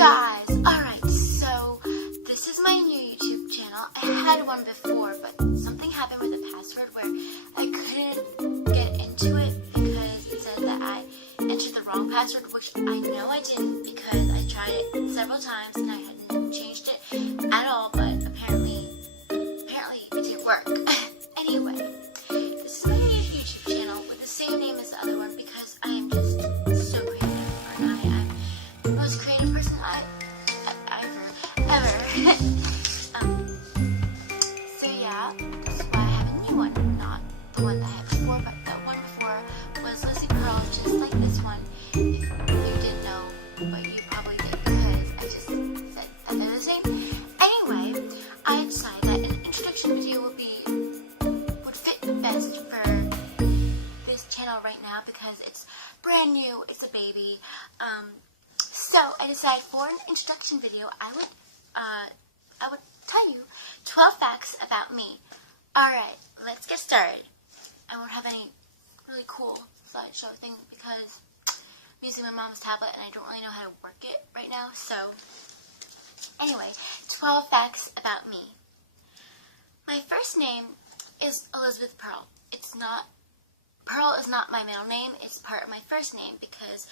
guys, alright, so this is my new YouTube channel. I had one before, but something happened with the password where I couldn't get into it because it said that I entered the wrong password, which I know I didn't because I tried it several times and I hadn't changed it at all, but apparently it didn't work. Anyway, this is my new YouTube channel with the same name as the other one because I am just so creative, and I'm the most creative person ever. So yeah, that's why I have a new one, not the one that I had before, but the one before was Lizi Pearl, just like this one. If you didn't know, but you probably did because I just said that they're the same. Anyway, I decided that an introduction video would fit best for this channel right now because it's brand new, it's a baby. So I decided for an introduction video, I would tell you 12 facts about me. Alright, let's get started. I won't have any really cool slideshow thing because I'm using my mom's tablet and I don't really know how to work it right now. So anyway, 12 facts about me. My first name is Elizabeth Pearl. Pearl is not my middle name, it's part of my first name because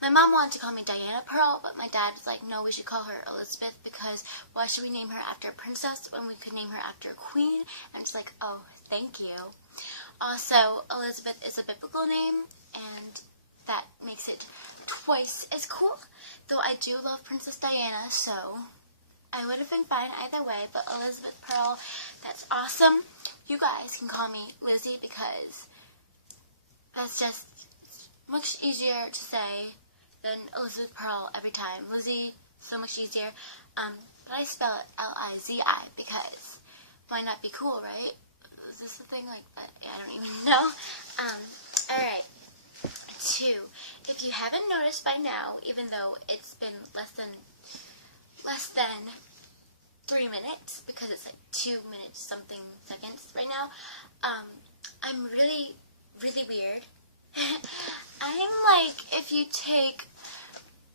my mom wanted to call me Diana Pearl, but my dad was like, no, we should call her Elizabeth because why should we name her after a princess when we could name her after a queen? I'm just like, oh, thank you. Also, Elizabeth is a biblical name, and that makes it twice as cool, though I do love Princess Diana, so I would have been fine either way, but Elizabeth Pearl, that's awesome. You guys can call me Lizi because that's just much easier to say than Elizabeth Pearl every time. Lizi, so much easier. But I spell it L-I-Z-I because why not be cool, right? Is this the thing like that? Yeah, I don't even know. Alright. 2. If you haven't noticed by now, even though it's been less than 3 minutes, because it's like 2 minutes something seconds right now, I'm really weird. I'm like, if you take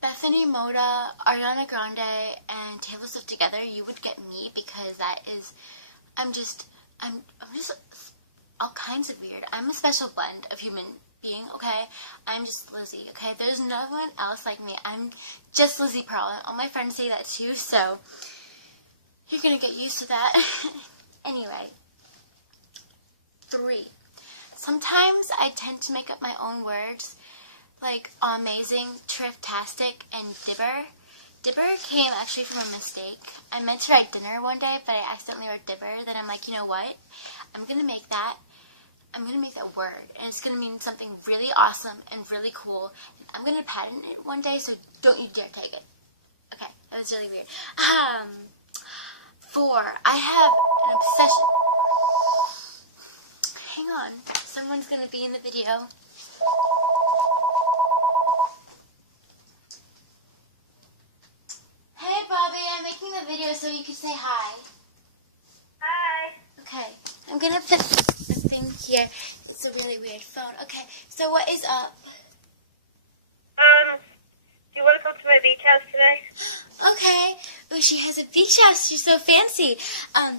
Bethany Moda, Ariana Grande, and Taylor Swift together, you would get me because I'm just all kinds of weird. I'm a special blend of human being, okay? I'm just Lizi, okay? There's no one else like me. I'm just Lizi Pearl, and all my friends say that too, so you're gonna get used to that. Anyway, 3. Sometimes I tend to make up my own words, like amazing, thriftastic, and dibber. Dibber came actually from a mistake. I meant to write dinner one day, but I accidentally wrote dibber. Then I'm like, you know what? I'm gonna make that word, and it's gonna mean something really awesome and really cool. I'm gonna patent it one day, so don't you dare take it. Okay, that was really weird. 4. I have an obsession. Hang on, someone's gonna be in the video. Hey Bobby, I'm making the video so you can say hi. Hi. Okay, I'm gonna put the thing here. It's a really weird phone. Okay, so what is up? Do you want to come to my beach house today? Okay. Oh, she has a beach house. She's so fancy. Are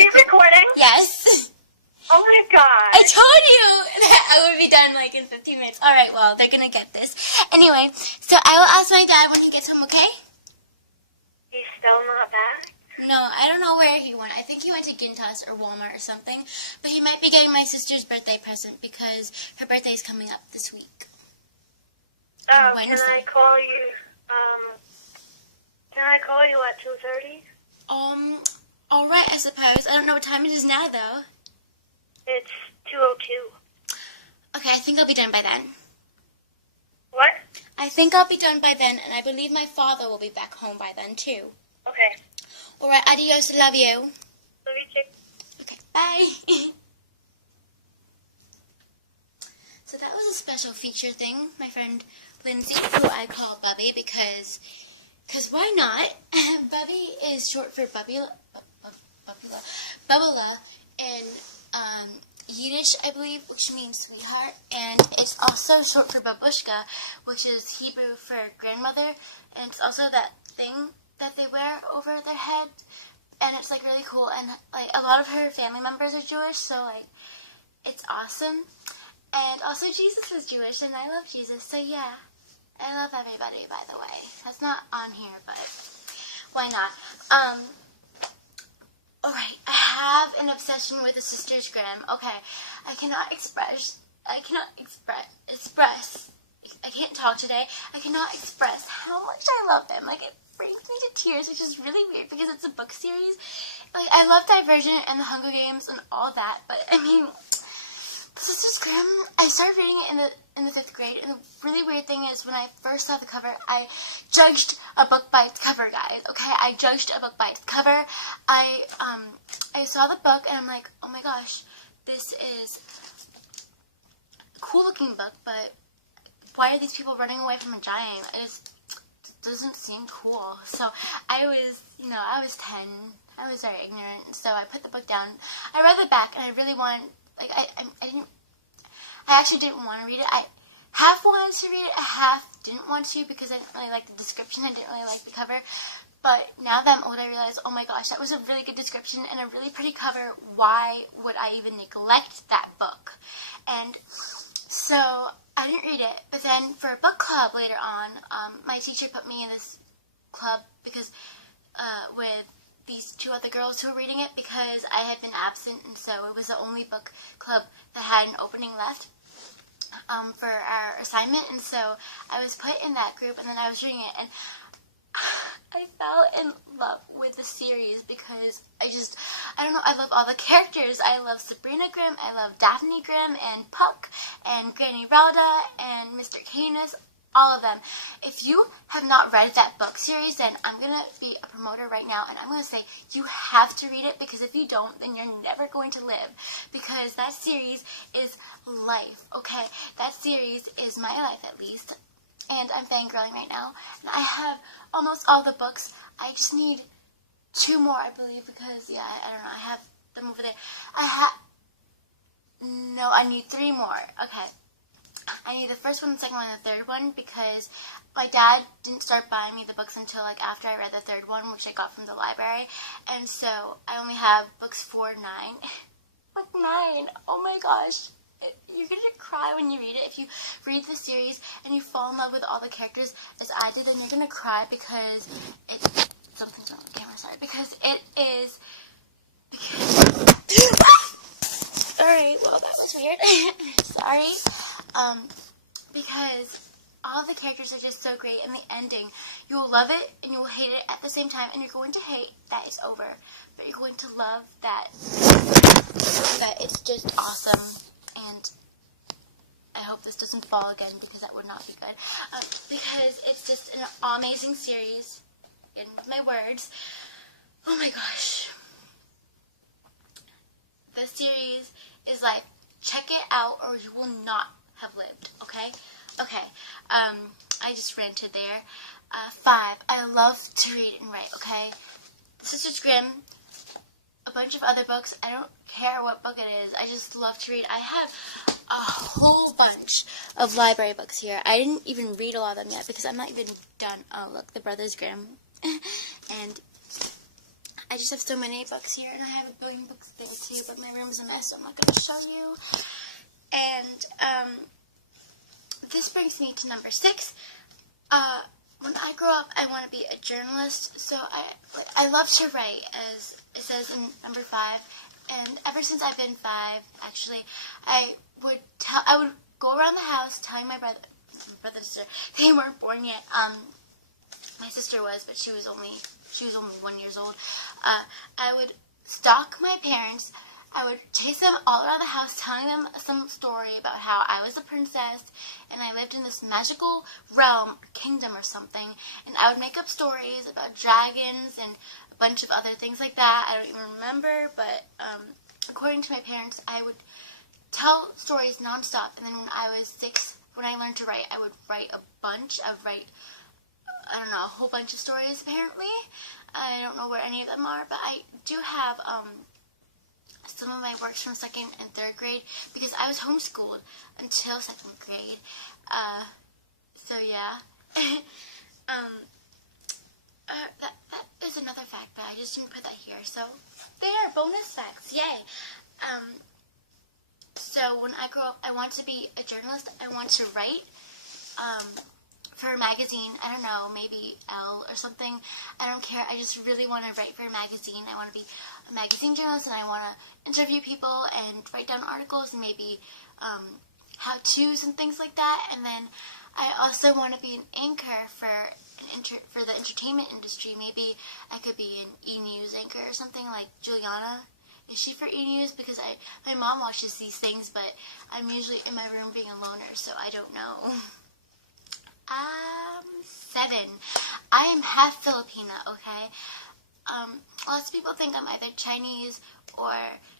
you recording? Yes. Oh my god. I told you that I would be done like in 15 minutes. Alright, well, they're gonna get this. Anyway, so I will ask my dad when he gets home, okay? He's still not back? No, I don't know where he went. I think he went to Gintas or Walmart or something. But he might be getting my sister's birthday present because her birthday is coming up this week. Oh, Wednesday. can I call you at 2:30? Alright, I suppose. I don't know what time it is now, though. It's 2:02. Okay, I think I'll be done by then. What? I think I'll be done by then, and I believe my father will be back home by then, too. Okay. Alright, adios, love you. Love you too. Okay, bye. So that was a special feature thing. My friend Lindsay, who I call Bubby because why not? Bubby is short for Bubula, and Yiddish, I believe, which means sweetheart, and it's also short for babushka, which is Hebrew for grandmother, and it's also that thing that they wear over their head, and it's like really cool, and like a lot of her family members are Jewish, so like it's awesome. And also Jesus was Jewish, and I love Jesus, so yeah, I love everybody, by the way. That's not on here, but why not? Alright, I have an obsession with the Sisters Grimm. Okay, I can't talk today. I cannot express how much I love them. Like, it brings me to tears, which is really weird because it's a book series. Like, I love Divergent and the Hunger Games and all that, but I mean, the Sisters Grimm, I started reading it in the 5th grade, and the really weird thing is when I first saw the cover, I judged a book by its cover, guys, okay? I judged a book by its cover. I saw the book, and I'm like, oh my gosh, this is a cool-looking book, but why are these people running away from a giant? It just doesn't seem cool. So I was 10. I was very ignorant, so I put the book down. I read the back, and I really wanted, like, I actually didn't want to read it. I half wanted to read it, I half didn't want to because I didn't really like the description. I didn't really like the cover. But now that I'm old, I realize, oh my gosh, that was a really good description and a really pretty cover. Why would I even neglect that book? And so I didn't read it. But then for a book club later on, my teacher put me in this club because with these 2 other girls who were reading it because I had been absent, and so it was the only book club that had an opening left for our assignment, and so I was put in that group, and then I was reading it, and I fell in love with the series because I don't know, I love all the characters. I love Sabrina Grimm, I love Daphne Grimm, and Puck, and Granny Rauda, and Mr. Canis, all of them. If you have not read that book series, then I'm going to be a promoter right now, and I'm going to say you have to read it, because if you don't, then you're never going to live, because that series is life, okay? That series is my life, at least, and I'm fangirling right now, and I have almost all the books. I just need 2 more, I believe, because, yeah, I don't know, I have them over there. I need 3 more, okay. I need the first one, the second one, and the third one, because my dad didn't start buying me the books until, like, after I read the 3rd one, which I got from the library, and so I only have books 4, 9. Book 9, oh my gosh. You're going to cry when you read it. If you read the series and you fall in love with all the characters as I did, then you're going to cry because something's wrong with the camera, sorry, because it is, alright, well, that was weird. Sorry. Because all the characters are just so great, and the ending, you will love it and you will hate it at the same time, and you're going to hate that it's over, but you're going to love that it's just awesome, and I hope this doesn't fall again, because that would not be good, because it's just an amazing series, and with my words, oh my gosh, the series is like, check it out or you will not have lived, okay? Okay, I just ranted there. 5, I love to read and write, okay? Sisters Grimm, a bunch of other books, I don't care what book it is, I just love to read. I have a whole bunch of library books here. I didn't even read a lot of them yet because I'm not even done. Oh, look, the Brothers Grimm. And I just have so many books here, and I have a billion books there too, but my room is a mess, so I'm not going to show you. And, this brings me to number 6. When I grow up, I want to be a journalist, so I love to write, as it says in number 5, and ever since I've been 5, actually, I would go around the house telling my brother, sister, they weren't born yet, my sister was, but she was only 1 year old. I would stalk my parents. I would chase them all around the house, telling them some story about how I was a princess and I lived in this magical realm, kingdom or something, and I would make up stories about dragons and a bunch of other things like that. I don't even remember, but according to my parents, I would tell stories nonstop, and then when I was 6, when I learned to write, I would write a bunch. I would write, I don't know, a whole bunch of stories, apparently. I don't know where any of them are, but I do have some of my works from 2nd and 3rd grade because I was homeschooled until 2nd grade. So yeah. That is another fact, but I just didn't put that here. So there, bonus facts, yay. So when I grew up, I wanted to be a journalist. I wanted to write for a magazine. I don't know, maybe Elle or something. I don't care. I just really want to write for a magazine. I want to be a magazine journalist, and I want to interview people and write down articles and maybe how-tos and things like that. And then I also want to be an anchor for the entertainment industry. Maybe I could be an E-News anchor or something like Juliana. Is she for E-News? Because my mom watches these things, but I'm usually in my room being a loner, so I don't know. 7. I am half Filipina, okay? Lots of people think I'm either Chinese or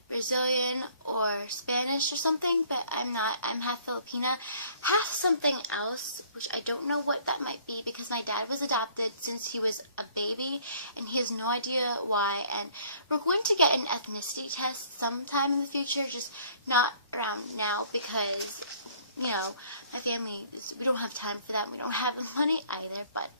Brazilian or Spanish or something, but I'm not. I'm half Filipina, half something else, which I don't know what that might be because my dad was adopted since he was a baby and he has no idea why. And we're going to get an ethnicity test sometime in the future, just not around now because, you know, my family, we don't have time for that. We don't have the money either, but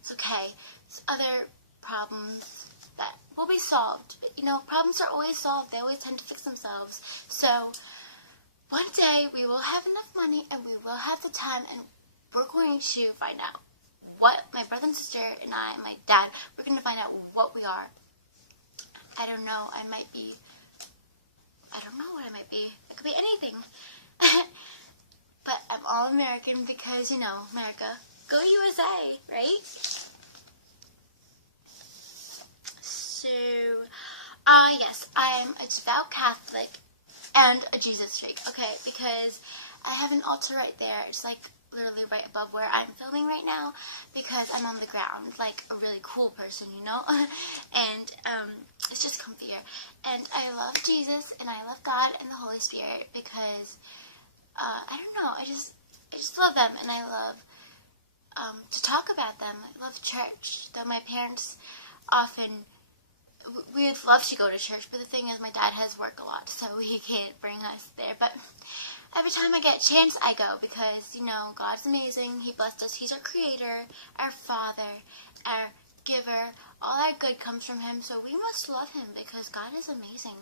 it's okay. It's other problems that will be solved. But, you know, problems are always solved. They always tend to fix themselves. So one day we will have enough money and we will have the time, and we're going to find out what my brother and sister and I and my dad, we're going to find out what we are. I don't know. I don't know what I might be. It could be anything. But I'm all American because, you know, America. Go USA, right? So, yes, I'm a devout Catholic and a Jesus freak, okay, because I have an altar right there. It's like literally right above where I'm filming right now because I'm on the ground, like a really cool person, you know, and it's just comfier. And I love Jesus and I love God and the Holy Spirit because, I don't know, I just love them, and I love to talk about them. I love church, though my parents often, we would love to go to church, but the thing is my dad has work a lot, so he can't bring us there. But every time I get a chance, I go because, you know, God's amazing. He blessed us. He's our creator, our father, our giver. All our good comes from him, so we must love him because God is amazing.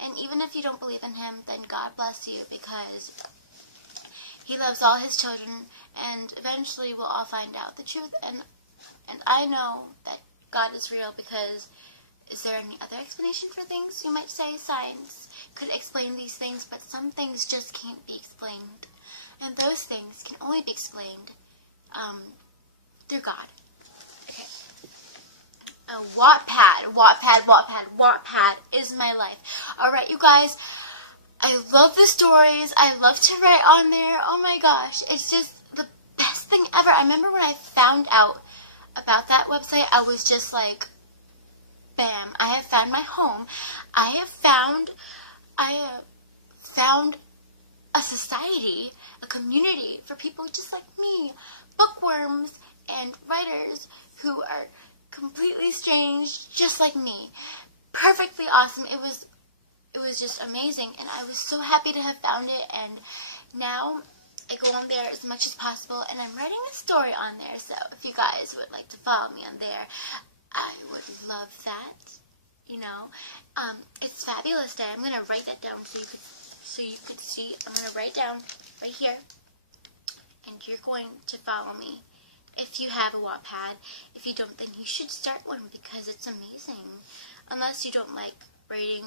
And even if you don't believe in him, then God bless you because he loves all his children, and eventually we'll all find out the truth. And I know that God is real because, is there any other explanation for things? You might say science could explain these things, but some things just can't be explained. And those things can only be explained through God. Okay. Wattpad is my life. Alright, you guys, I love the stories. I love to write on there. Oh my gosh, it's just the best thing ever. I remember when I found out about that website, I was just like, bam, I have found my home. I have found a society, a community for people just like me, bookworms and writers who are completely strange, just like me. Perfectly awesome. It was just amazing, and I was so happy to have found it. And now I go on there as much as possible, and I'm writing a story on there. So if you guys would like to follow me on there, I would love that. You know, it's Fabulous Day. I'm gonna write that down so you could see. I'm gonna write down right here, and you're going to follow me. If you have a Wattpad, if you don't, then you should start one because it's amazing. Unless you don't like writing,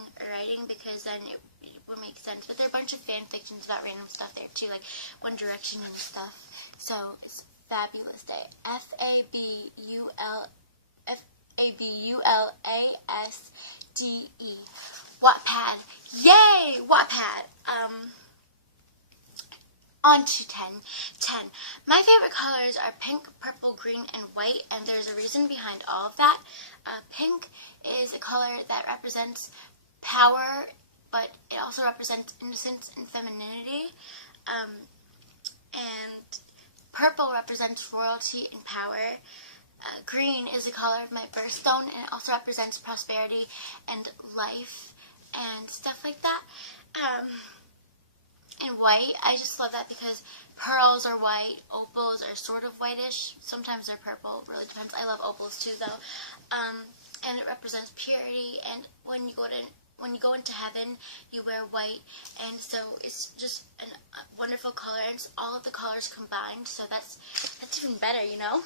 because then it would make sense. But there are a bunch of fan fictions about random stuff there too, like One Direction and stuff. So it's Fabulous Day. Fabulaasde. Wattpad. Yay! Wattpad. On to 10. My favorite colors are pink, purple, green, and white, and there's a reason behind all of that. Pink is a color that represents power, but it also represents innocence and femininity. And purple represents royalty and power. Green is the color of my birthstone, and it also represents prosperity and life. and stuff like that. And white, I just love that because pearls are white, opals are sort of whitish, sometimes they're purple, really depends. I love opals too though. And it represents purity, and when you go into heaven, you wear white, and so it's just a wonderful color, and it's all of the colors combined, so that's even better, you know.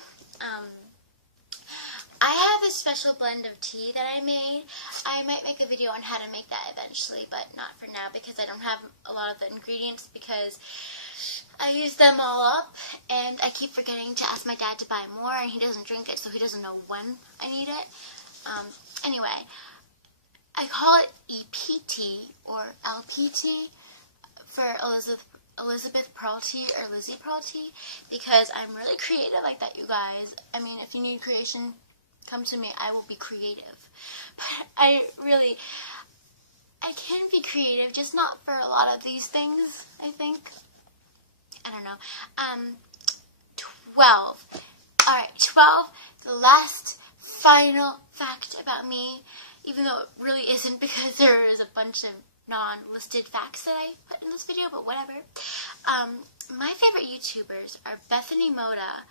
I have a special blend of tea that I made. I might make a video on how to make that eventually, but not for now because I don't have a lot of the ingredients because I use them all up, and I keep forgetting to ask my dad to buy more, and he doesn't drink it, so he doesn't know when I need it. Anyway, I call it EPT or LPT for Elizabeth Pearl Tea or Lizzie Pearl Tea because I'm really creative like that, you guys. I mean, if you need creation, come to me. I will be creative. But I can be creative, just not for a lot of these things, I think. I don't know. 12. Alright, 12, the last final fact about me, even though it really isn't because there is a bunch of non-listed facts that I put in this video, but whatever. My favorite YouTubers are Bethany Moda,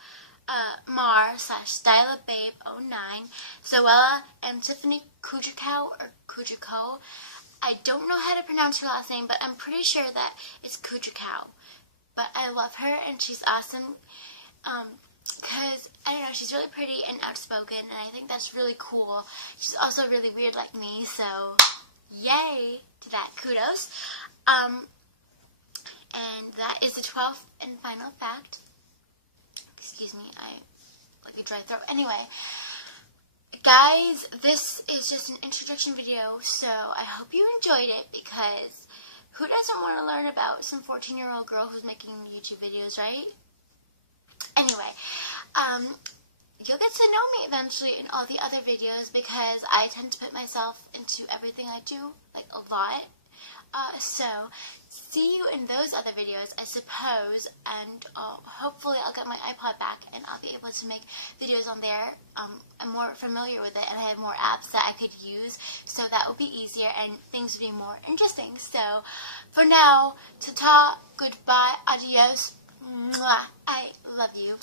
Mar/StyleUpBabe09, Zoella, and Tiffany Kujikow or Kujiko. I don't know how to pronounce her last name, but I'm pretty sure that it's Kujikow. But I love her, and she's awesome. Because, I don't know, she's really pretty and outspoken, and I think that's really cool. She's also really weird like me, so yay to that. Kudos. And that is the 12th and final fact. Excuse me, I like a dry throat. Anyway, guys, this is just an introduction video, so I hope you enjoyed it because who doesn't want to learn about some 14-year-old girl who's making YouTube videos, right? Anyway, you'll get to know me eventually in all the other videos because I tend to put myself into everything I do, like a lot. So, see you in those other videos, I suppose, and hopefully I'll get my iPod back and I'll be able to make videos on there. I'm more familiar with it and I have more apps that I could use, so that would be easier and things would be more interesting. So, for now, ta-ta, goodbye, adios, mwah, I love you.